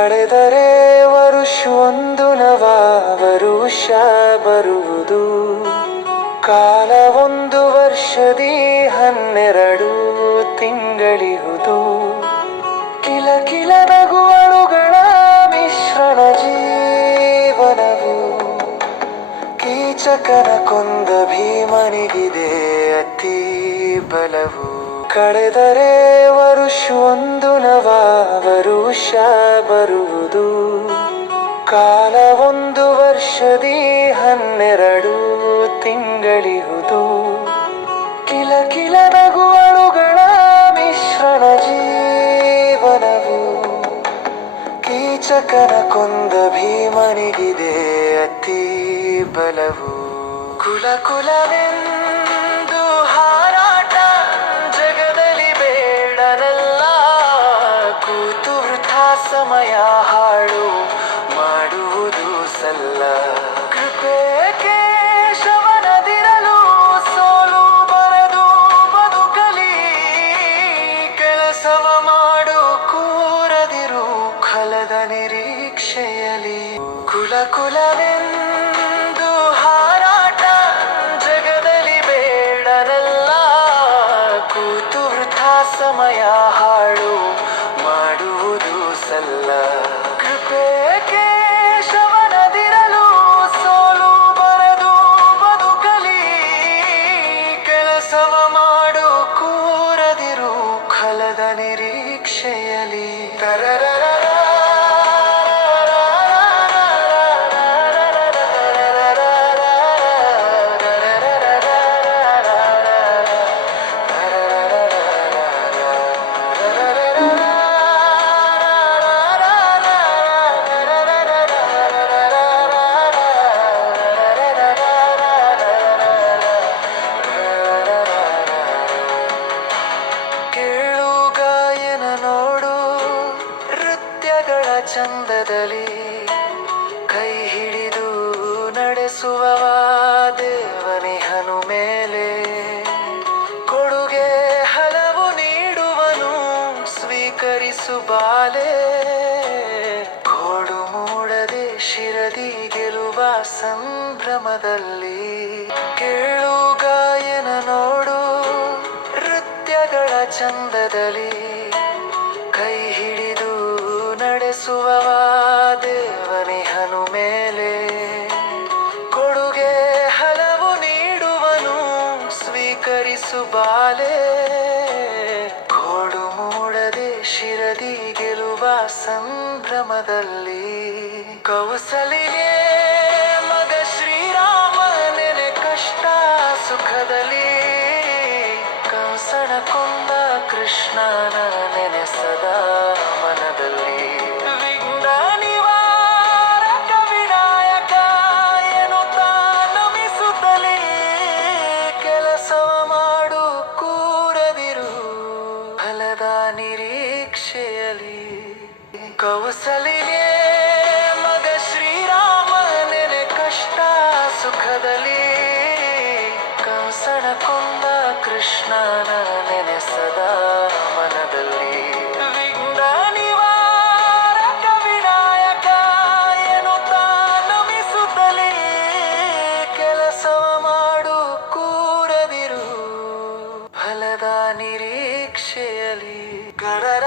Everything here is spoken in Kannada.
ಕಳೆದರೆ ವರುಷವೊಂದು ನವ ವರುಷ ಬರುವುದು. ಕಾಲ ಒಂದು ವರ್ಷದಿ 12 ತಿಂಗಳಿಹುದು. ಕಿಲ ಕಿಲ ನಗುವಳುಗಳ ಮಿಶ್ರಣ ಜೀವನವು. ಕೀಚಕನ ಕೊಂದ ಭೀಮನಿಗಿದೆ ಅತಿ ಬಲವು. ಕಳೆದರೆ ವರುಷವೊಂದು ನವ ವರುಷ ಬರುವುದು. ಕಾಲ ಒಂದು ವರ್ಷದಿ 12 ತಿಂಗಳಿಹುದು. ಕಿಲ ಕಿಲ ನಗುವಳುಗಳ ಮಿಶ್ರಣ ಜೀವನವು. ಕೀಚಕನ ಕೊಂದ ಭೀಮನಿಗಿದೆ ಅತಿ ಬಲವು. ಕುಲ ಕುಲವೆಂದು ಹಾರಾಟ ಜಗದಲ್ಲಿ ಬೇಡನಲ್ಲ. ಕೂತು ವೃಥಾ ಸಮಯ ಹಾಳು ಮಾಡುವುದು ಸಲ್ಲ. ಕೃಪೆ ಕೇಶವನದಿರಲು ಸೋಲು ಬರದು ಬದುಕಲಿ. ಕೆಲಸವ ಮಾಡು ಕೂರದಿರು ಫಲದ ನಿರೀಕ್ಷೆಯಲಿ. ಕುಲ ಕುಲವೆಂದು ಹಾರಾಟ ಜಗದಲ್ಲಿ ಬೇಡನಲ್ಲ. ಕೂತು ವೃಥಾ ಸಮಯ ಹಾಳು ಮಾಡುವುದು ಸಲ್ಲ. ಕೃಪೆ ಕೇಶವನದಿರಲು ಸೋಲು ಬರದು ಬದುಕಲಿ. ಕೆಲಸವ ಮಾಡು ಕೂರದಿರು ಫಲದ ನಿರೀಕ್ಷೆಯಲಿ. ಕೇಳು ಗಾಯನ ನೋಡು ನೃತ್ಯಗಳ ಚಂದದಲ್ಲಿ. ಕೈ ಹಿಡಿದು ನಡೆಸುವವ ದೇವನಿಹನು ಮೇಲೆ. ಕೊಡುಗೆ ಹಲವು ನೀಡುವನು ಸ್ವೀಕರಿಸು ಬಾಲೆ. ಕೋಡು ಮೂಡದೆ ಶಿರದಿ ಗೆಲುವ ಸಂಭ್ರಮದಲ್ಲಿ. ಕೇಳು ಗಾಯನ ನೋಡು ನೃತ್ಯಗಳ ಚಂದದಲ್ಲಿ. ಕೈ ಹಿಡಿದು ನಡೆಸುವವ ದೇವನಿಹನು ಮೇಲೆ. ಕೊಡುಗೆ ಹಲವು ನೀಡುವನು ಸ್ವೀಕರಿಸು ಬಾಲೆ. ಕೋಡು ಮೂಡದೆ ಶಿರದಿ ಗೆಲುವ ಸಂಭ್ರಮದಲ್ಲಿ. ಕೌಸಲಿಗೆ ಮಗ ಶ್ರೀರಾಮ ನೆನೆ ಕಷ್ಟ ಸುಖದಲ್ಲಿ. ಕಂಸನ ಕೊಂದ ಕೃಷ್ಣನ ನೆನೆಸದ ಮನದಲ್ಲಿ. ವಿಘ್ನ ನಿವಾರಕ ವಿನಾಯಕ ಎನ್ನುತ್ತಾ ನಮಿಸುತ್ತಲೇ. ಕೆಲಸವ ಮಾಡು ಕೂರದಿರು ಫಲದ ನಿರೀಕ್ಷೆಯಲಿ. ಕೌಸಲಿಗೆ ಮಗ ಶ್ರೀರಾಮ ನೆನೆ ಕಷ್ಟ ಸುಖದಲ್ಲಿ. ಕಂಸನ ಕೊಂದ ಕೃಷ್ಣನ ನೆನೆಸದ ಮನದಲ್ಲಿ. ವಿಘ್ನ ನಿವಾರಕ ವಿನಾಯಕ ಎನ್ನುತ್ತಾ ನಮಿಸುತ್ತಲೇ. ಕೆಲಸವ ಮಾಡು ಕೂರದಿರು ಫಲದ ನಿರೀಕ್ಷೆಯಲಿ. ಗಡರ